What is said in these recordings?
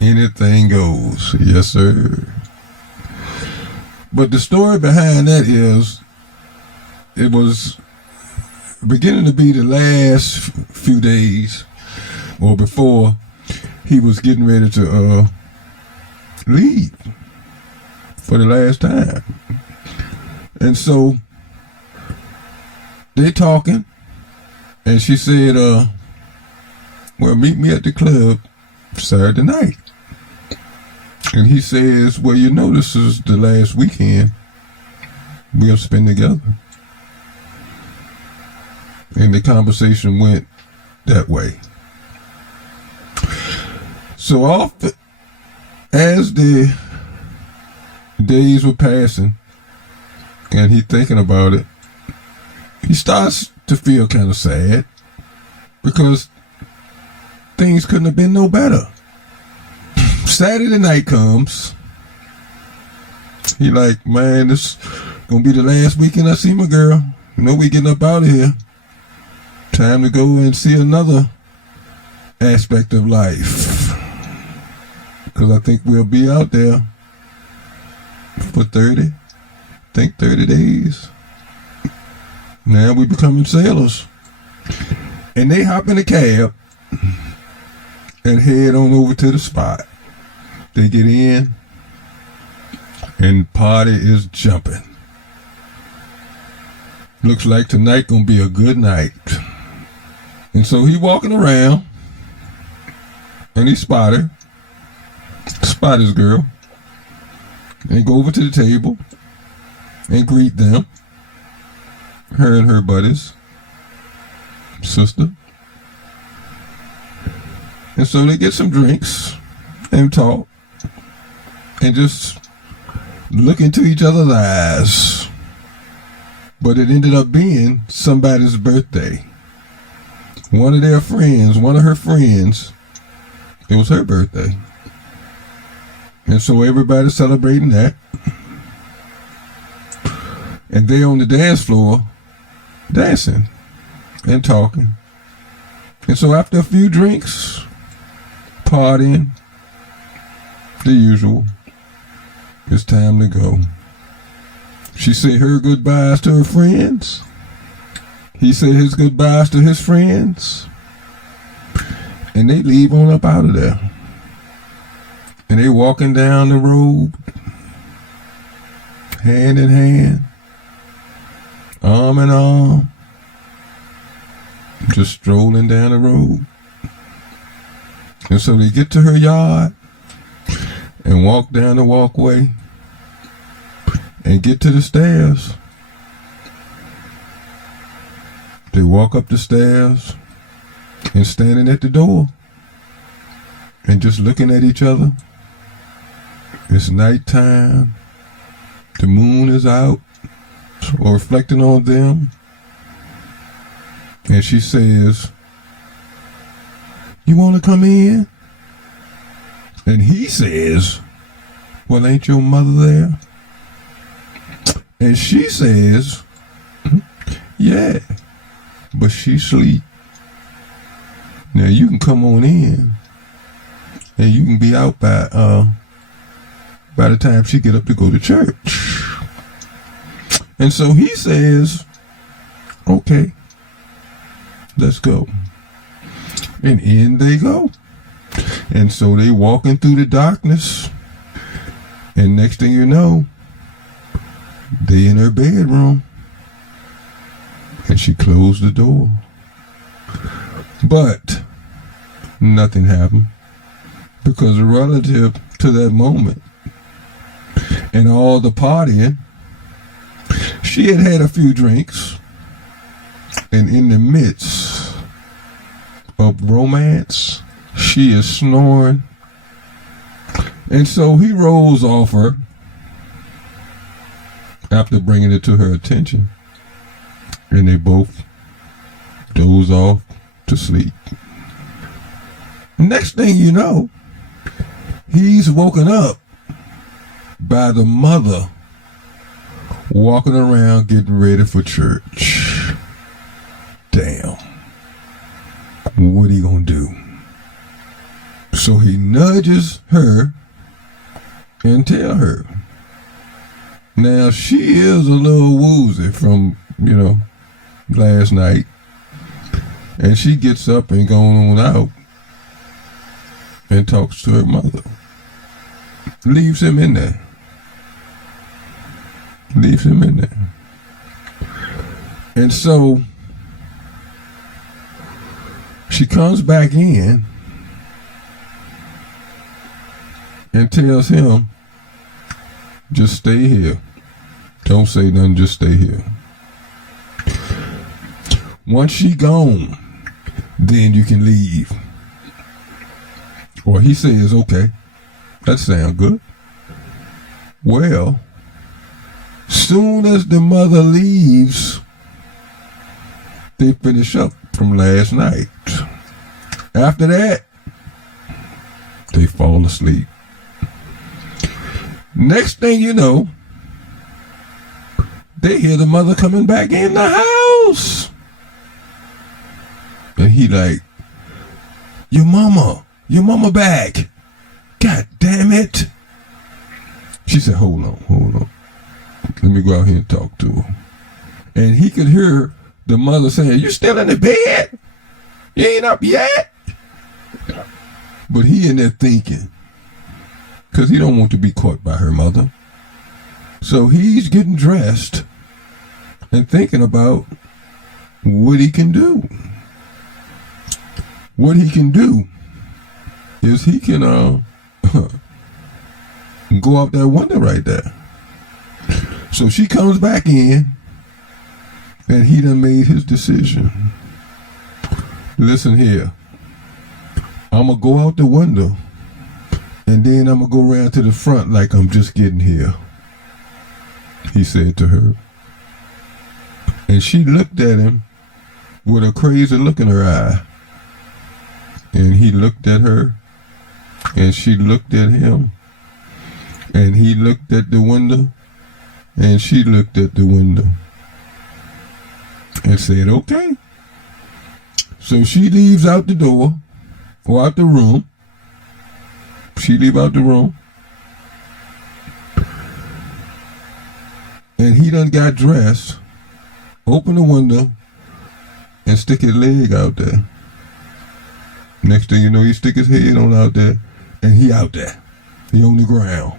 Anything goes. Yes, sir. But the story behind that is it was beginning to be the last few days or before he was getting ready to leave for the last time. And so they talking, and she said, well, meet me at the club Saturday night. And he says, well, you know, this is the last weekend we'll spend together. And the conversation went that way. So as the days were passing and he thinking about it, he starts to feel kind of sad because things couldn't have been no better. Saturday night comes. He like, man, this gonna be the last weekend I see my girl. You know, we getting up out of here. Time to go and see another aspect of life. Because I think we'll be out there for 30 days. Now we becoming sailors. And they hop in a cab and head on over to the spot. They get in and party is jumping. Looks like tonight gonna be a good night. And so he walking around and he spot his girl, and go over to the table and greet them, her and her buddies, sister. And so they get some drinks and talk and just look into each other's eyes. But it ended up being somebody's birthday. One of her friends, it was her birthday. And so everybody's celebrating that. And they on the dance floor dancing and talking. And so after a few drinks, partying, the usual, it's time to go. She said her goodbyes to her friends. He said his goodbyes to his friends. And they leave on up out of there. And they walking down the road, hand in hand, arm in arm, just strolling down the road. And so they get to her yard and walk down the walkway and get to the stairs. They walk up the stairs and standing at the door and just looking at each other. It's nighttime. The moon is out or reflecting on them. And she says, you want to come in? And he says, well, ain't your mother there? And she says, yeah, but she sleep. Now you can come on in and you can be out by the time she get up to go to church. And so he says, okay, let's go. And in they go. And so they walking through the darkness. And next thing you know, they in her bedroom. And she closed the door. But nothing happened. Because relative to that moment and all the partying, she had had a few drinks. And in the midst of romance, she is snoring. And so he rolls off her after bringing it to her attention. And they both doze off to sleep. Next thing you know, he's woken up by the mother walking around getting ready for church. Damn. What he gonna do? So he nudges her and tell her. Now she is a little woozy from, last night. And she gets up and goes on out and talks to her mother. Leaves him in there. And so she comes back in and tells him, just stay here. Don't say nothing, just stay here. Once she gone, then you can leave. Or he says, okay, that sounds good. Well, soon as the mother leaves, they finish up from last night. After that, they fall asleep. Next thing you know, they hear the mother coming back in the house. And he like, your mama back. God damn it. She said, hold on. Let me go out here and talk to her. And he could hear the mother saying, you still in the bed? You ain't up yet? But he in there thinking, because he don't want to be caught by her mother. So he's getting dressed and thinking about what he can do. What he can do is he can go out that window right there. So she comes back in and he done made his decision. Listen here. I'm going to go out the window and then I'm going to go around to the front like I'm just getting here, he said to her. And she looked at him with a crazy look in her eye. And he looked at her and she looked at him. And he looked at the window and she looked at the window and said, okay. So she leaves out the door or out the room. She leave out the room. And he done got dressed, open the window, and stick his leg out there. Next thing you know, he stick his head on out there, and he out there. He on the ground.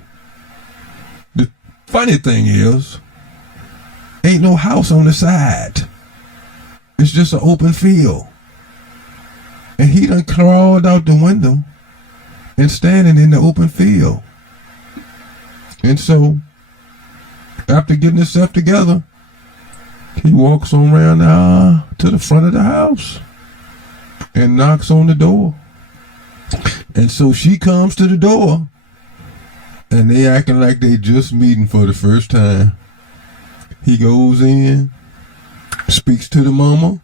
The funny thing is, ain't no house on the side. It's just an open field. And he done crawled out the window and standing in the open field. And so, after getting himself together, he walks on around to the front of the house and knocks on the door. And so she comes to the door and they acting like they just meeting for the first time. He goes in, speaks to the mama,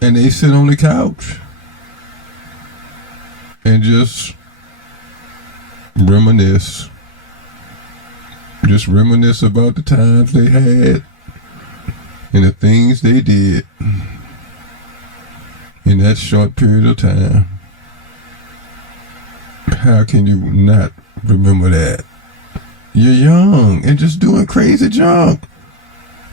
and they sit on the couch and just reminisce. Just reminisce about the times they had and the things they did in that short period of time. How can you not remember that? You're young and just doing crazy junk.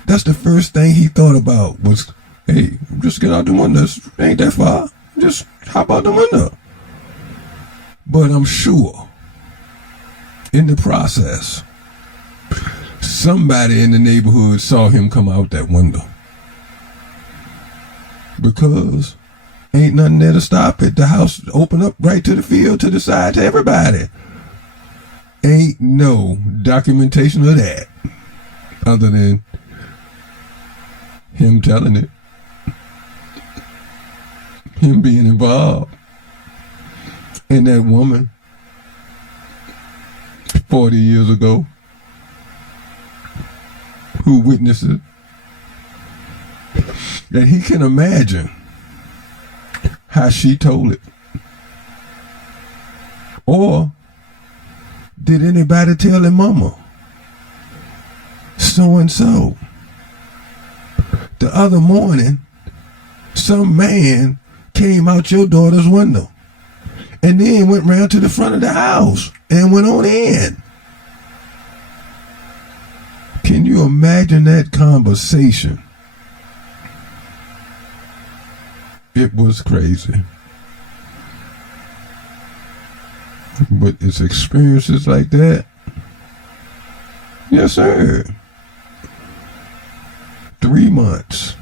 That's the first thing he thought about was, hey, just get out the window. Ain't that far. Just hop out the window. But I'm sure in the process, somebody in the neighborhood saw him come out that window. Because ain't nothing there to stop it. The house opened up right to the field, to the side, to everybody. Ain't no documentation of that other than him telling it. Him being involved. And that woman 40 years ago who witnessed it. And he can imagine how she told it. Or did anybody tell their mama? So and so. The other morning, some man came out your daughter's window and then went round to the front of the house and went on in. Can you imagine that conversation? It was crazy. But it's experiences like that. Yes, sir. 3 months.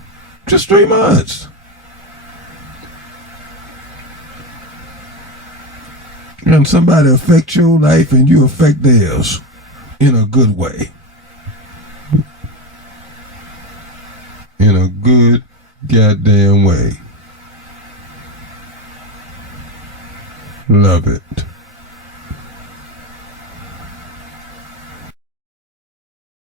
Just 3 months. And somebody affect your life and you affect theirs in a good way. In a good goddamn way. Love it.